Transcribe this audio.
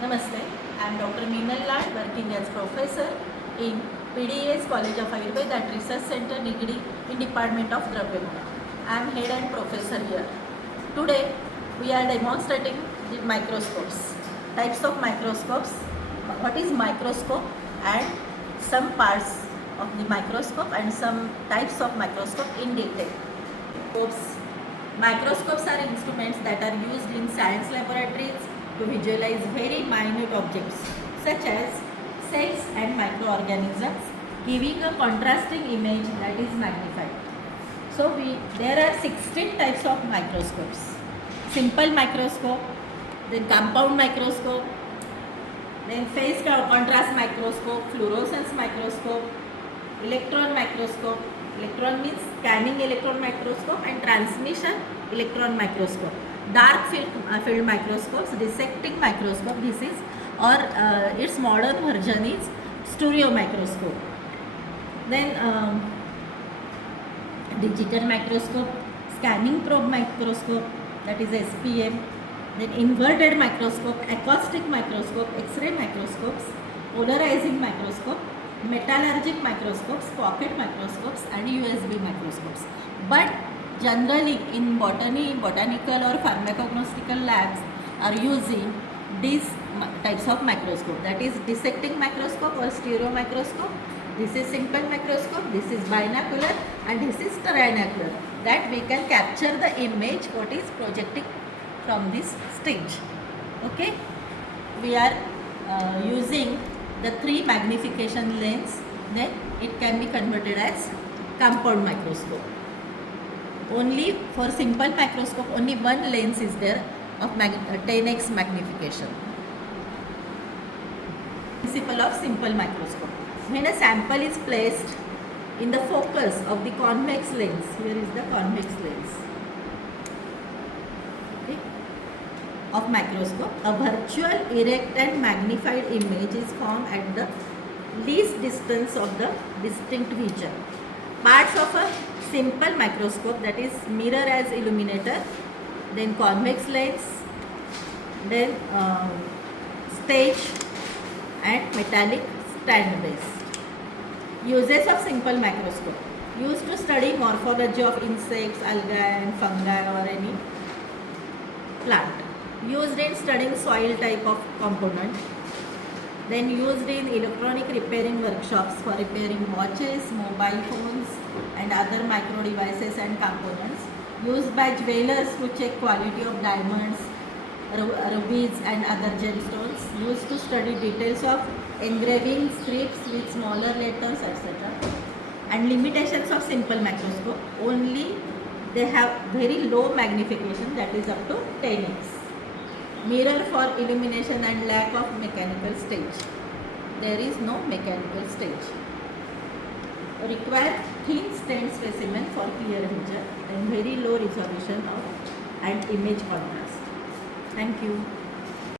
Namaste, I am Dr. Meenal Lal, working as professor in PDA's College of Ayurveda and Research Center, Nigdi, in Department of Dravyaguna. I am head and professor here. Today, we are demonstrating the microscopes, types of microscopes, what is microscope and some parts of the microscope and some types of microscope in detail. Microscopes are instruments that are used in science laboratories to visualize very minute objects such as cells and microorganisms, giving a contrasting image that is magnified. So there are 16 types of microscopes. Simple microscope, then compound microscope, then phase contrast microscope, fluorescence microscope, electron microscope. Electron means scanning electron microscope and transmission electron microscope. Dark field microscopes, dissecting microscope. This is its modern version is stereo microscope. Then digital microscope, scanning probe microscope, that is SPM. Then inverted microscope, acoustic microscope, X-ray microscopes, polarizing microscope, metallurgic microscopes, pocket microscopes and USB microscopes. But generally in botanical or pharmacognostical labs are using these types of microscope, that is dissecting microscope or stereo microscope. This is simple microscope, this is binocular and this is triangular, that we can capture the image what is projecting from this stage. Okay, we are using the 3 magnification lens, then it can be converted as compound microscope. Only for simple microscope only one lens is there of 10x magnification. Principle of simple microscope. When a sample is placed in the focus of the convex lens, here is the convex lens, okay, of microscope, a virtual, erect and magnified image is formed at the least distance of the distinct feature. Parts of a simple microscope, that is mirror as illuminator, then convex lens, then stage and metallic stand base. Uses of simple microscope. Used to study morphology of insects, algae and fungi or any plant. Used in studying soil type of component. Then used in electronic repairing workshops for repairing watches, mobile phones and other micro devices and components. Used by jewelers to check quality of diamonds, rubies and other gemstones. Used to study details of engraving scripts with smaller letters, etc. And limitations of simple microscope, only they have very low magnification, that is up to 10x. Mirror for illumination and lack of mechanical stage. There is no mechanical stage. Require thin stained specimen for clear picture and very low resolution of and image contrast. Thank you.